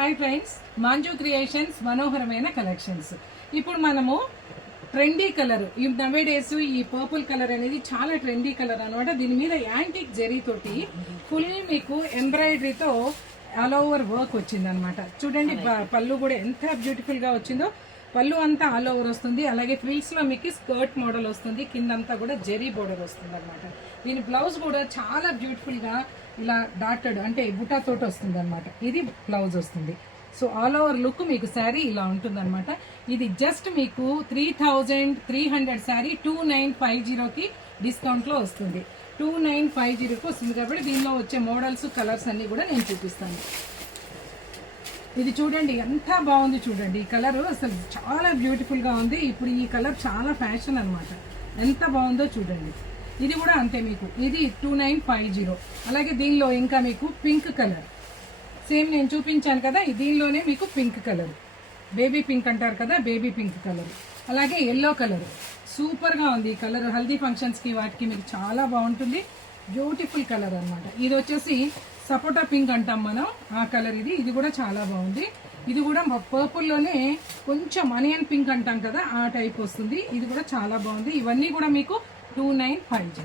Hi friends, మాంజు creations మనోహరమైన collections. ఇప్పుడు మనము ట్రెండీ కలర్, ఈ నవే డేస్ ఈ పర్పుల్ కలర్ అనేది చాలా ట్రెండీ కలర్ అనమాట. దీని మీద యాంటిక్ జెరీ తోటి ఫుల్ మీకు ఎంబ్రాయిడరీతో ఆల్ ఓవర్ వర్క్ వచ్చింది అనమాట. చూడండి, పళ్ళు కూడా ఎంత బ్యూటిఫుల్ గా వచ్చిందో. పళ్ళు అంతా ఆల్ ఓవర్ వస్తుంది. అలాగే ఫ్రిల్స్ లో మీకు స్కర్ట్ మోడల్ వస్తుంది. కిందంతా కూడా జెరీ బోర్డర్ వస్తుంది అనమాట. దీని బ్లౌజ్ కూడా చాలా బ్యూటిఫుల్ గా ఇలా డాటెడ్ అంటే బుటా తోటి వస్తుంది అనమాట. ఇది బ్లౌజ్ వస్తుంది. సో ఆల్ ఓవర్ లుక్ మీకు శారీ ఇలా ఉంటుంది అనమాట. ఇది జస్ట్ మీకు 3300 శారీ 2950కి డిస్కౌంట్ లో వస్తుంది. 2950కి వస్తుంది కాబట్టి దీనిలో వచ్చే మోడల్స్, కలర్స్ అన్ని కూడా నేను చూపిస్తాను. ఇది చూడండి ఎంత బాగుంది. చూడండి, ఈ కలర్ అసలు చాలా బ్యూటిఫుల్ గా ఉంది. ఇప్పుడు ఈ కలర్ చాలా ఫ్యాషన్ అనమాట. ఎంత బాగుందో చూడండి. ఇది కూడా అంతే మీకు. ఇది 2950. అలాగే దీనిలో ఇంకా మీకు పింక్ కలర్, సేమ్ నేను చూపించాను కదా, దీనిలోనే మీకు పింక్ కలర్, బేబీ పింక్ అంటారు కదా, బేబీ పింక్ కలర్. అలాగే ఎల్లో కలర్ సూపర్ గా ఉంది. ఈ కలర్ హల్దీ ఫంక్షన్స్ కి వాటికి మీకు చాలా బాగుంటుంది. బ్యూటిఫుల్ కలర్ అనమాట. ఇది వచ్చేసి సపోటా పింక్ అంటాం మనం, ఆ కలర్ ఇది. ఇది కూడా చాలా బాగుంది. ఇది కూడా పర్పుల్ లోనే కొంచెం అనియన్ పింక్ అంటాం కదా, ఆ టైప్ వస్తుంది. ఇది కూడా చాలా బాగుంది. ఇవన్నీ కూడా మీకు 2950.